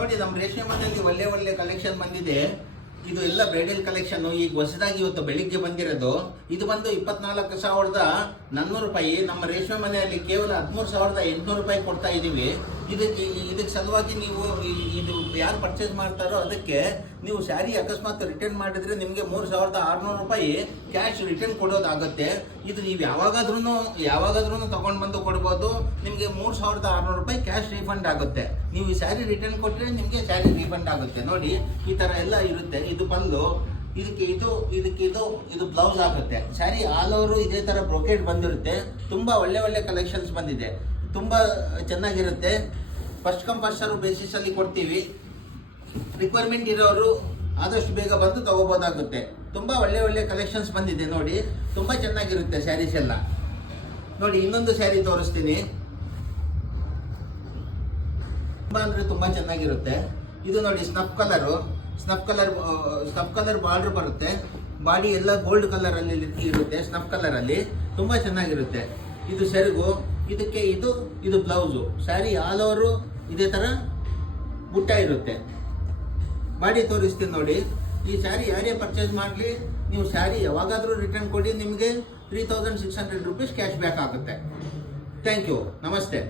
ನೋಡಿ ನಮ್ಮ ರೇಷ್ಮೆ ಮನೆಯಲ್ಲಿ ಒಳ್ಳೆ ಒಳ್ಳೆ ಕಲೆಕ್ಷನ್ ಬಂದಿದೆ. ಇದು ಎಲ್ಲ ಬ್ರೈಡಲ್ ಕಲೆಕ್ಷನ್. ಈಗ ಹೊಸದಾಗಿ ಇವತ್ತು ಬೆಳಿಗ್ಗೆ ಬಂದಿರೋದು. ಇದು ಬಂದು 24,400 ರೂಪಾಯಿ. ನಮ್ಮ ರೇಷ್ಮೆ ಮನೆಯಲ್ಲಿ ಕೇವಲ 13,800 ರೂಪಾಯಿ ಕೊಡ್ತಾ ಇದೀವಿ. ಇದಕ್ಕೆ ಸಲುವಾಗಿ ನೀವು ಇದು ಯಾರು ಪರ್ಚೇಸ್ ಮಾಡ್ತಾರೋ ಅದಕ್ಕೆ ನೀವು ಸ್ಯಾರಿ ಅಕಸ್ಮಾತ್ ರಿಟರ್ನ್ ಮಾಡಿದ್ರೆ ನಿಮಗೆ 3,600 ರೂಪಾಯಿ ಕ್ಯಾಶ್ ರಿಟರ್ನ್ ಕೊಡೋದಾಗುತ್ತೆ. ಇದು ನೀವು ಯಾವಾಗಾದ್ರೂ ತಗೊಂಡು ಬಂದು ಕೊಡ್ಬೋದು. ನಿಮಗೆ 3,600 ರೂಪಾಯಿ ಕ್ಯಾಶ್ ರೀಫಂಡ್ ಆಗುತ್ತೆ. ನೀವು ಈ ಸ್ಯಾರಿ ರಿಟರ್ನ್ ಕೊಟ್ಟರೆ ನಿಮಗೆ ಸ್ಯಾರಿ ರೀಫಂಡ್ ಆಗುತ್ತೆ. ನೋಡಿ ಈ ತರ ಎಲ್ಲ ಇರುತ್ತೆ. ಇದು ಪಲ್ಲು, ಇದಕ್ಕೆ ಇದು ಬ್ಲೌಸ್ ಆಗುತ್ತೆ. ಸ್ಯಾರಿ ಆಲ್ ಓವರ್ ಇದೇ ತರ ಬ್ರೊಕೆಟ್ ಬಂದಿರುತ್ತೆ. ತುಂಬಾ ಒಳ್ಳೆ ಕಲೆಕ್ಷನ್ಸ್ ಬಂದಿದೆ, ತುಂಬಾ ಚೆನ್ನಾಗಿರುತ್ತೆ. First come first serve basis ಅಲ್ಲಿ ಕೊಡ್ತೀವಿ. ರಿಕ್ವೈರ್ಮೆಂಟ್ ಇರೋರು ಆದಷ್ಟು ಬೇಗ ಬಂದು ತಗೋಬೋದಾಗುತ್ತೆ. ತುಂಬಾ ಒಳ್ಳೆ ಕಲೆಕ್ಷನ್ಸ್ ಬಂದಿದೆ. ನೋಡಿ ತುಂಬಾ ಚೆನ್ನಾಗಿರುತ್ತೆ ಸ್ಯಾರೀಸ್ ಎಲ್ಲ. ನೋಡಿ ಇನ್ನೊಂದು ಸ್ಯಾರಿ ತೋರಿಸ್ತೀನಿ. ತುಂಬಾ ಅಂದ್ರೆ ತುಂಬಾ ಚೆನ್ನಾಗಿರುತ್ತೆ. ಇದು ನೋಡಿ ಸ್ನಫ್ ಕಲರ್ ಬಾರ್ಡರ್ ಬರುತ್ತೆ. ಬಾಡಿ ಎಲ್ಲ ಗೋಲ್ಡ್ ಕಲರ್ ಅಲ್ಲಿ ಇರುತ್ತೆ. ಸ್ನಫ್ ಕಲರ್ ಅಲ್ಲಿ ತುಂಬಾ ಚೆನ್ನಾಗಿರುತ್ತೆ. ಇದು ಸೆರಗು, ಇದಕ್ಕೆ ಇದು ಬ್ಲೌಸು. ಸ್ಯಾರಿ ಆಲ್ ಓವರ್ ಇದೇ ತರ ಬುಟ್ಟ ಇರುತ್ತೆ. ಬಾಡಿ ತೋರಿಸ್ತೀನಿ ನೋಡಿ. ಈ ಸ್ಯಾರಿ ಯಾರೇ ಪರ್ಚೇಸ್ ಮಾಡಲಿ, ನೀವು ಸ್ಯಾರಿ ಯಾವಾಗಾದ್ರೂ ರಿಟರ್ನ್ ಕೊಡಿ, ನಿಮಗೆ 3,600 ರೂಪೀಸ್ ಕ್ಯಾಶ್ ಬ್ಯಾಕ್ ಆಗುತ್ತೆ. Thank you. ನಮಸ್ತೆ.